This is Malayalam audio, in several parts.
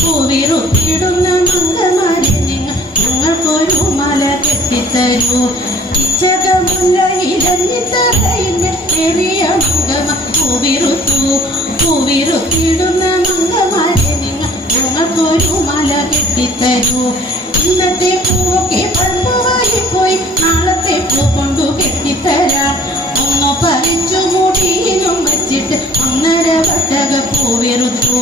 പൂവിറുത്തിടുന്ന മംഗമാരെ നിങ്ങൾ ഞങ്ങൾക്കൊരു മല കെട്ടിത്തരൂ. ഇച്ചകമുല്ല ഇരഞ്ഞിത്തറയിന്റെ ചെറിയ മംഗമ പൂവിറുത്തിടുന്ന മംഗമാരെ നിങ്ങൾ ഞങ്ങൾക്കൊരു മല കെട്ടിത്തരൂ. ഇന്നത്തെ പൂവൊക്കെ പഴുവായി പോയി നാളത്തെ പൂ കൊണ്ടു കെട്ടിത്തരാം. ഒന്നു പറിച്ചു മുടിയിലും വെച്ചിട്ട് 1.5 വട്ടക പൂവിറുത്തു.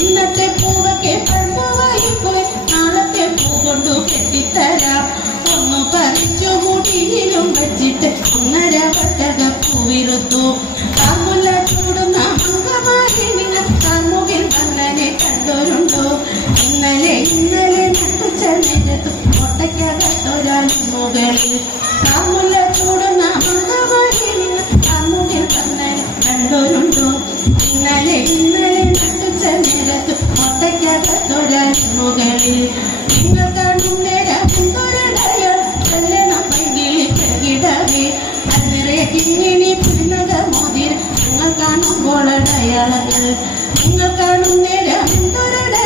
ഇന്നത്തെ പൂവൊക്കെ പഴുവായി പോയി നാളത്തെ പൂ കൊണ്ടു കെട്ടിത്തരാം. ഒന്നു പറിച്ചു മുടിയിലും വെച്ചിട്ട് 1.5 വട്ടക പൂവിറുത്തു. കാമുല ചൂടുന്ന മംഗമാരി നിങ്ങൾ കാമുകിൽ അങ്ങനെ കണ്ടോരുണ്ടോ? ഇന്നലെ നട്ടുച്ചെന്നെടുത്തു ഒട്ടയ്ക്കകത്തൊരാളും മുകളിൽ. കാമുല ചൂടുന്ന മംഗമാരി നിങ്ങൾ കാമുകിൽ അങ്ങനെ കണ്ടോരുണ്ടോ? ഇന്നലെ നട്ടുച്ചെന്നെടുത്തു ഒട്ടയ്ക്കകത്തൊരാളും മുകളിൽ. നിങ്ങൾ കാണും നേരം എന്തൊരടയാൾ കല്യാണം പൈകിളി പെകിടവേ അതിരെ കിങ്ങിണി പിന്നക മോതിര നിങ്ങൾ കാണുമ്പോൾ അടയാളങ്ങൾ. നിങ്ങൾ കാണും നേരം എന്തൊരടയാൾ